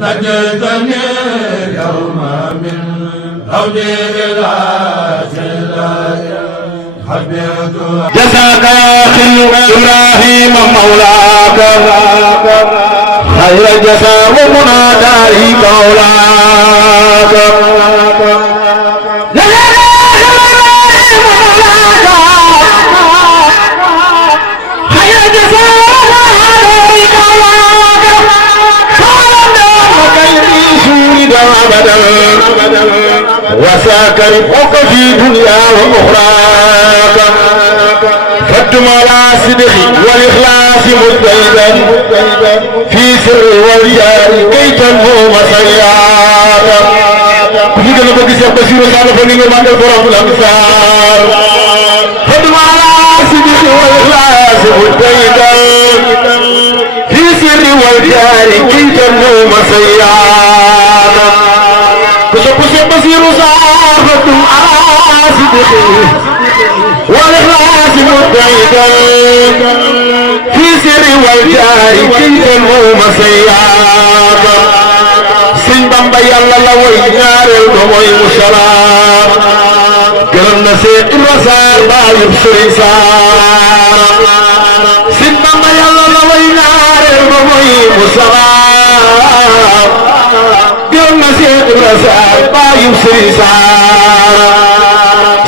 نجيتني اليوم من هودي إلى جزاك يا أخي إبراهيم مولاك خير الجزاء ومناداه مولاك وساك رفعك في دنيا وأخراك فدم على صدق والإخلاص مجتهدا في سر والجار كي تنمو مسياك كفي كنا بقي سيب بشير وصالة فنين ومعنى القرآن الأمثال فدم على صدق والإخلاص مجتهدا في سر والجار كي تنمو مسياك كسب بصير صاحبتم على صدقه والإخلاص مبتعدا في سر والجار كيف الهوم سياب سن بامبا يالا لا وي ñaarel do moy musala gërëm na Seex Ibra Saar baayub Sëriñ Saar sëñ Bamba yàlla la way ñaareel ba moy musala gërëm na Seex Ibra Saar baayub Sëriñ Saar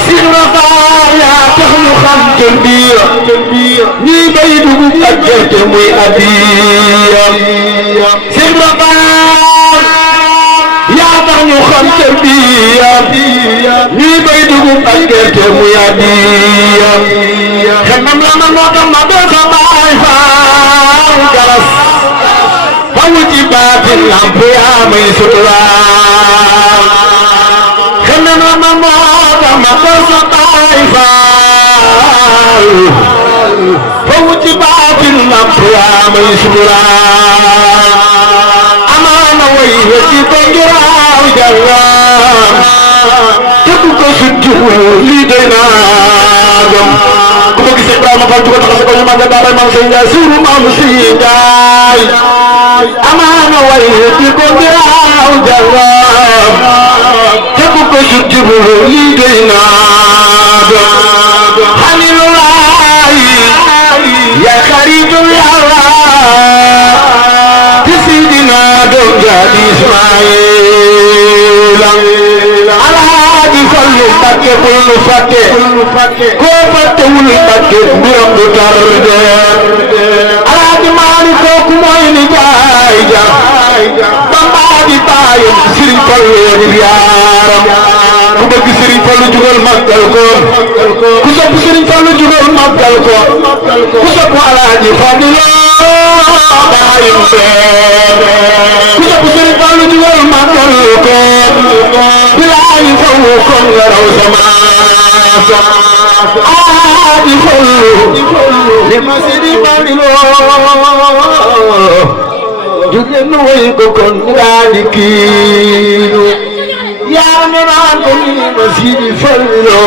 Seex Ibra Faal yaa tax ñu xam jël biir ñii bay dugub ak gerte muy addiya Seex Ibra Faal yaa tax ñu xam jël biir ñii bay dugub ak gerte muy addiya xemam la man moo tax ma doon sa baay Faal galas fawu ci baatin lamp yaa may suturaal xemam la man moo tax ma doon sa baay Faal fawu ci baatin lamp yaa may suturaal amaana way ci ko ngiraaw jàllam képp ko suttu lii doy naa gëm ku ma gisee Ibrahima Fall jugo tax sa ko ñu màggal daara maam Sey Njaay suuru maam Sey Njaay amaana way ci ko ngiraaw jàllam képp ko suttu lii doy naa gëm xanilullaay ya xaritul yàlla ci Sidina doom jaadi Ismaayil Alaaji Fallu Mbàkke bul nu fàtte koo fàttewul Mbàkke mbiram du tarde Alaaji Maalik kooku mooy ni jaay ja Bamba di baayam Sëriñ Fallu di yaaram ku bëgg Sëriñ Fallu jugal màggal ko ku sopp Sëriñ Fallu jugal màggal ko ku sopp Alaaji Fallu baayam ku sopp Sëriñ Fallu jugal màggal ko bilaay fawu kon nga raw sama Alaaji Fallu li ma Sëriñ Fallu jugal nu way ko kon nga di kiinu yaa ngi naan ko ni ma Sidi Fallu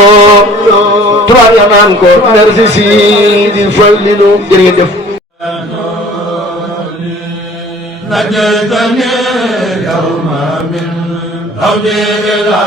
trois ya naan ko merci Sidi Fallu jërëjëf نجيتني اليوم من هودي إلى